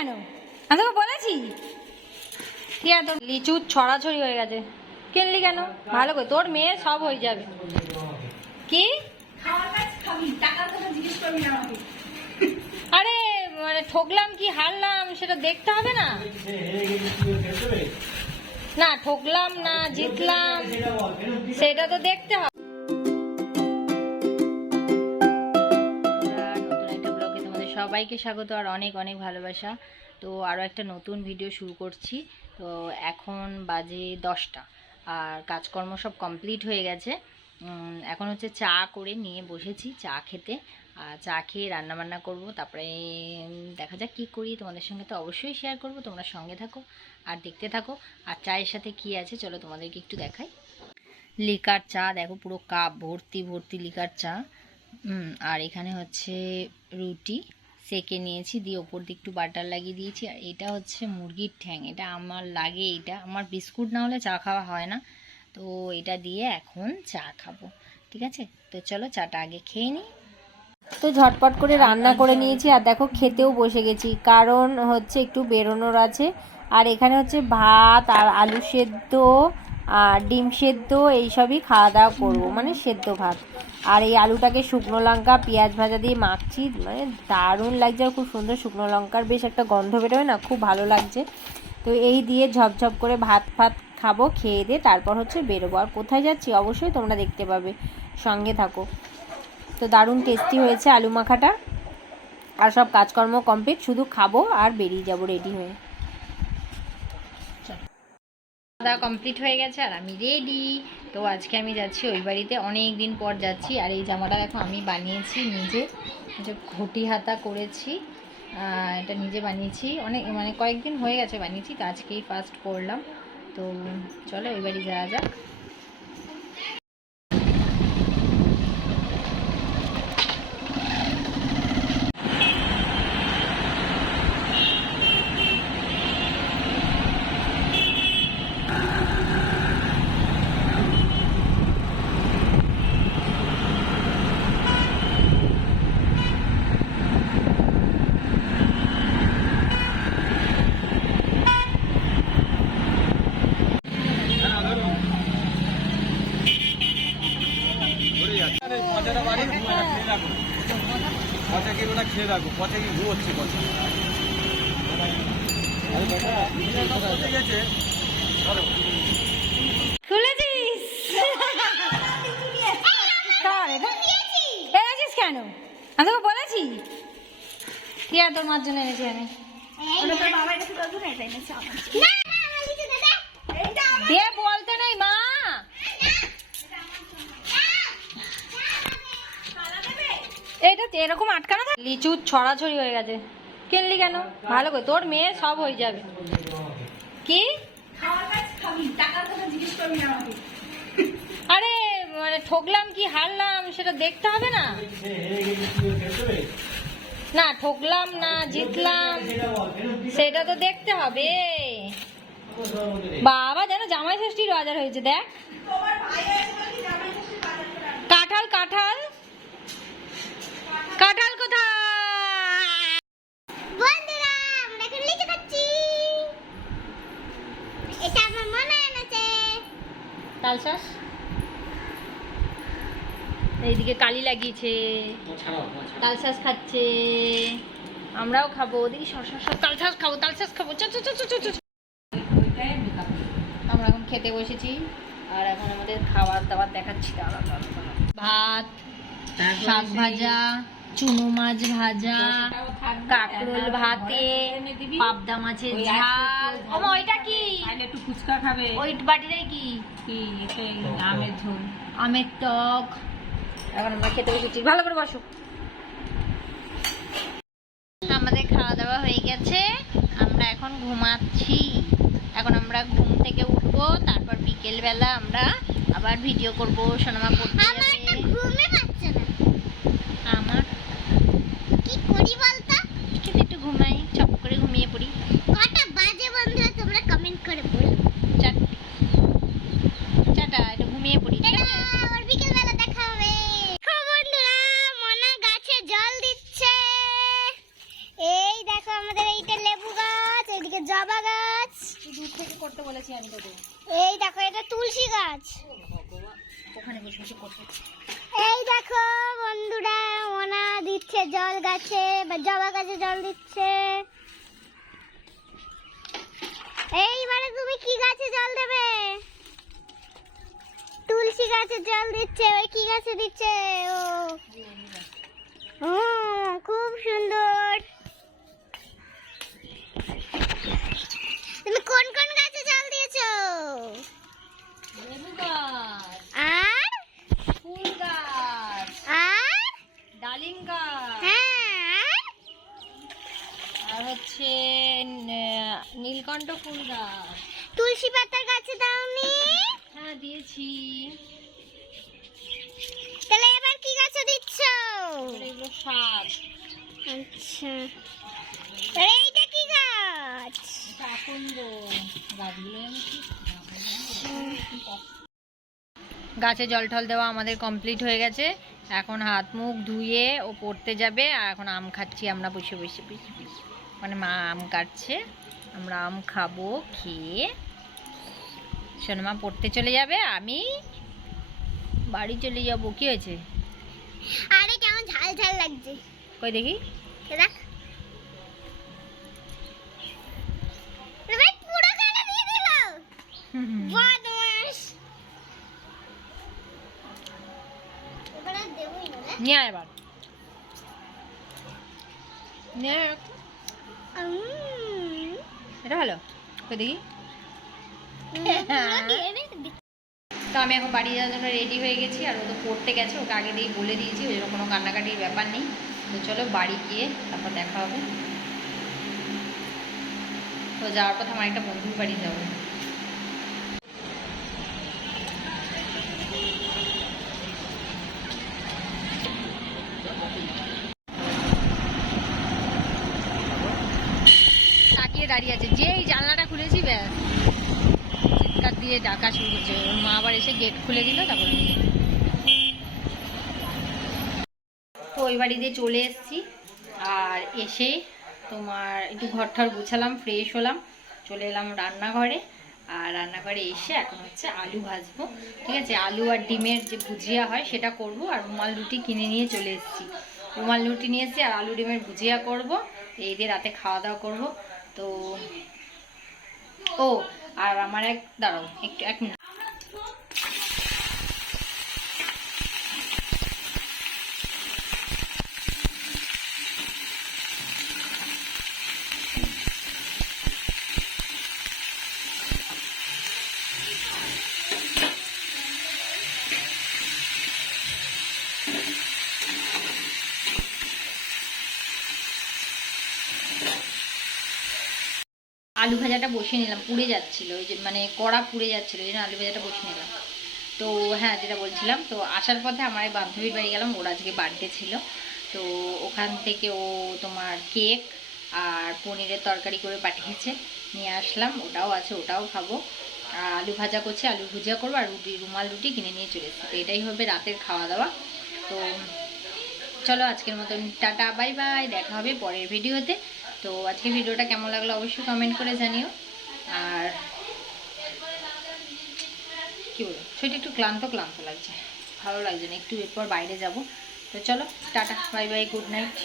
কেন? আমি তোকে বলেছি। কি আর তোর লিচু ছড়াছড়ি হয়ে গেছে। কিনলি কেন? ভালো করে। তোর মেয়ে সব হয়ে যাবে। কি? আরে মানে ঠকলাম কি হারলাম সেটা দেখতে হবে না। না ঠকলাম না জিতলাম সেটা তো দেখতে হবে। সবাইকে স্বাগত আর অনেক অনেক ভালোবাসা। তো আরও একটা নতুন ভিডিও শুরু করছি। তো এখন বাজে দশটা। আর কাজকর্ম সব কমপ্লিট হয়ে গেছে। এখন হচ্ছে চা করে নিয়ে বসেছি, চা খেতে। আর চা খেয়ে রান্না বান্না করব। তারপরে দেখা যাক কী করি। তোমাদের সঙ্গে তো অবশ্যই শেয়ার করব। তোমরা সঙ্গে থাকো আর দেখতে থাকো। আর চায়ের সাথে কি আছে চলো তোমাদেরকে একটু দেখাই। লিকার চা, দেখো পুরো কাপ, ভর্তি ভর্তি লিকার চা। আর এখানে হচ্ছে রুটি। সেকে নিয়েছি দিয়ে ওপর দিয়ে একটু বাটার লাগিয়ে দিয়েছি। আর এটা হচ্ছে মুরগির ঠ্যাং। এটা আমার লাগে এটা আমার বিস্কুট না হলে চা খাওয়া হয় না। তো এটা দিয়ে এখন চা খাব। ঠিক আছে? তো চলো চাটা আগে খেয়ে নিই। তো ঝটপট করে রান্না করে নিয়েছি। আর দেখো খেতেও বসে গেছি। কারণ হচ্ছে একটু বেরোনোর আছে। আর এখানে হচ্ছে ভাত আর আলু সেদ্ধ। আর ডিম সেদ্ধ এইসবই খাওয়া দাওয়া করব মানে সেদ্ধ ভাত। আর এই আলুটাকে শুকনো লঙ্কা, পেঁয়াজ ভাজা দিয়ে মাখছি মানে দারুণ লাগছে আর খুব সুন্দর শুকনো লঙ্কার বেশ একটা গন্ধ বেরোয় না, খুব ভালো লাগছে। তো এই দিয়ে ঝপঝপ করে ভাত ফাত খাব, খেয়ে দিয়ে তারপর হচ্ছে বেরোবো। আর কোথায় যাচ্ছি অবশ্যই তোমরা দেখতে পাবে, সঙ্গে থাকো। তো দারুণ টেস্টি হয়েছে আলু মাখাটা। আর সব কাজকর্ম কমপ্লিট শুধু খাব আর বেরিয়ে যাব রেডি হয়ে। খাওয়া কমপ্লিট হয়ে গেছে আর আমি রেডি তো আজকে আমি যাচ্ছি ওই বাড়িতে, অনেক দিন পর যাচ্ছি। আর এই জামাটা দেখো আমি বানিয়েছি নিজে। যে ঘটি হাতা করেছি। এটা নিজে বানিয়েছি। অনেক মানে কয়েকদিন হয়ে গেছে বানিয়েছি, তো আজকেই ফার্স্ট করলাম। তো চলো ওই বাড়ি যাওয়া যাক। কি ওটা খেয়ে রাখো পচা। কি খুলেছিস? এনেছিস কেন? আমি তোকে বলেছি। কি আর তোর মার জন্য এনেছি আমি বলতে নেই মা এটা তো এরকম আটকানো থাকে? লিচু ছড়াছড়ি হয়ে গেছে। কিনলি কেন? ভালো করে। তোর মেয়ে সব হয়ে যাবে। কি? আরে মানে ঠকলাম কি হারলাম সেটা দেখতে হবে না। না ঠকলাম না জিতলাম সেটা তো দেখতে হবে। বাবা যেন জামাই ষষ্ঠীর বাজার হয়েছে দেখ। কাঁঠাল কাঁঠাল। কাঁঠাল কোথায়? বন্ধুরা আমরা এখন লিচু খাচ্ছি। এটা আমার মনে এনেছে তালশাস এইদিকে কালি লাগিয়েছে। তালশাস খাচ্ছে। আমরাও খাব ওদিকে সর সর সর তালশাস খাব তালশাস খাব। চ চ চ চ চ। আমরা এখন খেতে বসেছি আর এখন আমাদের খাবার দাবার দেখাচ্ছি। ভাত শাক ভাজা চুনো মাছ ভাজা কাকরোল ভাতে পাবদা মাছের ঝাল। ওমা ওইটা কি? একটু ফুচকা খাবে। ওই বাটিটাই কি? কি এটা আমের ঝোল। আমের টক। এখন আমরা খেতে বসেছি। ভালো করে বসো। আমাদের খাওয়া দাওয়া হয়ে গেছে। আমরা এখন ঘুমাচ্ছি। এখন আমরা ঘুম থেকে উঠবো। তারপর বিকেল বেলা আমরা আবার ভিডিও করব। সোনামা পড়তে যাবে। ঘুমই পাচ্ছে না আমার কি করি বলতো কিন্তু একটু ঘুমাই চপ করে ঘুমিয়ে পড়ি কটা বাজে বন্ধুরা তোমরা কমেন্ট করে বলো চারটে চাটা একটু ঘুমিয়ে পড়ি ঠিক টাটা, আছে আবার বিকেল বেলা দেখা হবে দেখো বন্ধুরা মনা গাছে জল দিচ্ছে এই দেখো আমাদের এইটা লেবু করতে বলেছি আমি তোদের এই দেখো এটা তুলসী গাছ। ওখানে বসে বসে করতে এই দেখো বন্ধুরা ওনা দিচ্ছে জল গাছে বা জবা গাছে জল দিচ্ছে। এইবারে তুমি কি গাছে জল দেবে? তুলসী গাছে জল দিচ্ছে ওই কি গাছে দিচ্ছে? ও। ও খুব সুন্দর। তুমি কোন কোন গাছে জল দিয়েছ? আর? ফুল গাছ। আর? ডালিম গাছ। হ্যাঁ আর? হচ্ছে নীলকণ্ঠ ফুল গাছ। তুলসী পাতার গাছে দাওনি? হ্যাঁ দিয়েছি। তাহলে এবার কি গাছে দিচ্ছ? এগুলো শাক আচ্ছা। এইটা গাছ জল টল দেওয়া আমাদের কমপ্লিট হয়ে গেছে। এখন হাত মুখ ধুয়ে ও পড়তে যাবে আর এখন আম খাচ্ছি আমরা বসে বসে বসে বসে। মানে মা আম কাটছে আমরা আম খাব খেয়ে। সোনামা পড়তে চলে যাবে আমি বাড়ি চলে যাব কি হয়েছে? আরে কেমন ঝাল ঝাল লাগছে। কই দেখি? দেখ এ ভাই পুরো কাটা দিয়ে দিল বদমাস এবার আর দেবই না রে। নিয়ে এবার নিয়ে এটা ভালো। দেখি। পুরো তো আমি এখন বাড়ি যাওয়ার জন্য রেডি হয়ে গেছি আর ও তো পড়তে গেছে ওকে আগে দিয়েই বলে দিয়েছি ওই জন্য কোনো কান্নাকাটির ব্যাপার নেই। তো চলো বাড়ি গিয়ে তারপর দেখা হবে। তো যাওয়ার পথে আমার একটা বন্ধুর বাড়ি যাব। আছে যেই জানলাটা খুলেছি, ব্যাস। চিৎকার দিয়ে ডাকা শুরু করছে। ওর মা আবার এসে গেট খুলে দিল, তারপরে তো ওই বাড়ি দিয়ে চলে এসেছি। আর এসে তোমার একটু ঘর ঠর গুছালাম ফ্রেশ হলাম। চলে এলাম রান্নাঘরে। আর রান্নাঘরে এসে এখন হচ্ছে আলু ভাজবো। ঠিক আছে? আলু আর ডিমের যে ভুজিয়া হয়, সেটা করব। আর রুমাল রুটি কিনে নিয়ে চলে এসেছি। রুমাল রুটি নিয়ে এসেছি আর আলু ডিমের ভুজিয়া করব। এই দিয়ে রাতে খাওয়া দাওয়া করব। তো ও আর আমার এক দাঁড়াও একটু এক মিনিট। আলু ভাজাটা বসিয়ে নিলাম, পুড়ে যাচ্ছিল, ওই যে মানে কড়া পুড়ে যাচ্ছিল, ওই জন্য আলু ভাজাটা বসিয়ে নিলাম। তো হ্যাঁ যেটা বলছিলাম, তো আসার পথে আমার এক বান্ধবীর বাড়ি গেলাম, ওর আজকে বার্থডে ছিল। তো ওখান থেকে ও তোমার কেক আর পনিরের তরকারি করে পাঠিয়েছে, নিয়ে আসলাম, ওটাও আছে, ওটাও খাব। আর আলু ভাজা করছে আলু ভুজিয়া করব, আর রুটি, রুমাল রুটি কিনে নিয়ে চলে এসেছি। তো এটাই হবে রাতের খাওয়া দাওয়া তো চলো আজকের মতন টাটা, বাই বাই, দেখা হবে পরের ভিডিওতে। তো আজকে ভিডিওটা কেমন লাগল অবশ্যই কমেন্ট করে জানিও। আর কি বলব সেটা একটু ক্লান্ত ক্লান্ত লাগছে, ভালো লাগছে না, একটু এরপর বাইরে যাব। তো চলো, tata bye bye good night